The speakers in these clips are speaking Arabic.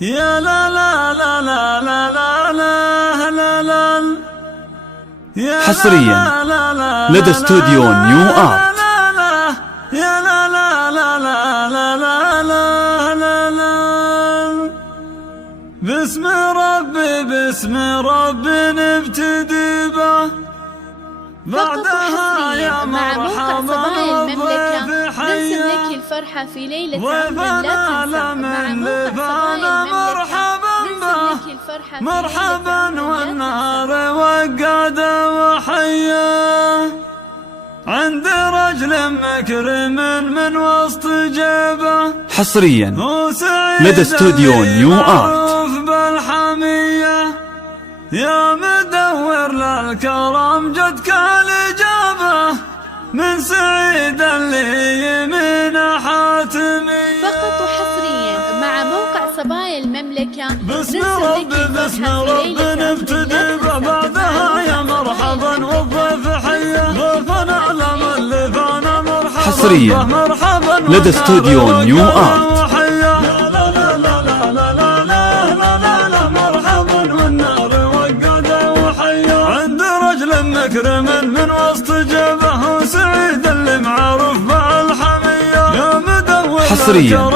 يا لا لا لا لا لا لا لا لا لا حصريا لدى استوديو نيو آرت. يا لا لا لا لا لا لا لا لا باسم ربي نبتدي به بعدها يا مرحبا بالضيف حيا نرسم لك الفرحة في ليلة عمر لا تنسى. من لفانا مرحبا به مرحبا والنار وقاده وحيا عند رجل مكرم من وسط جيبه حصريا لدى استوديو نيو آرت. بالحمية يا مدور للكرم جدك الإجابة من سعيد اللي من حاتمية. فقط وحصريا مع موقع صبايا المملكة. باسم ربي نبتدي بعدها يا مرحبا والضيف حيا ضيفنا على اللي فانا مرحبا حصريا لدى استوديو نيو آرت. مكرم من وسط جبهه وسعيد اللي معروف بالحمية يا مدور حصريا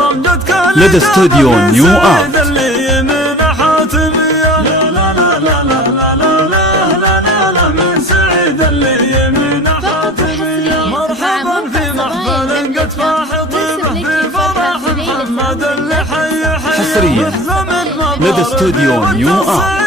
لدى استوديو نيو آرت. اللي من حاتمية لا لا لا لا لا لا لا لا لا من سعيد اللي من حاتمية مرحبا في محفل قد فاح طيبه في فرح محمد اللي حي حصريا لدى استوديو نيو آرت.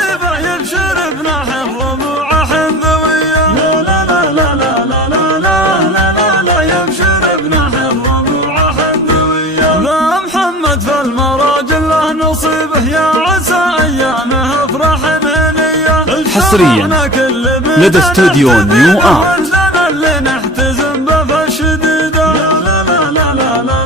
نصيبه يا عسى ايامه افرح منيه حصريا لدى استوديو نيو آرت. اللي نحتزم به شديده لا لا لا لا لا لا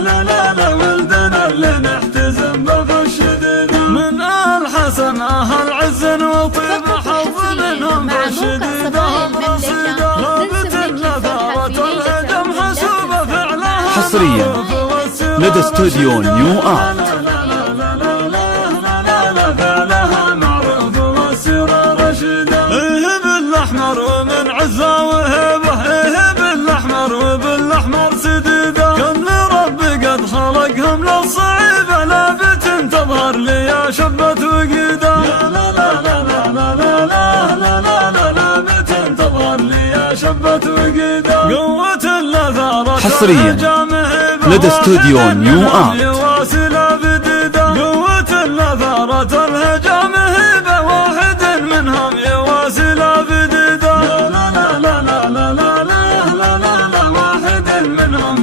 لا لا لا ولدنا اللي نحتزم به شديده من آل حسن اهل عز وطيب حظ منهم بشديده رصيده رابط النثارة الهجم حسوبه فعلها حصريا لدى استوديو نيو آرت. ومن عزة وهبه بالاحمر وبالاحمر سديده كم ربي قد خلقهم للصعيبه لابت تظهر لي يا شبة وقيده لا لا لا لا لا لا لا لا لا لا لابت تظهر لي يا شبة وقيده قوة النثارة حصريا لدى استوديو نيو آرت. قوة النثارة الهجام هبه واحد منهم يواسي لا لا لا لا لا لا لا لا لا واحد منهم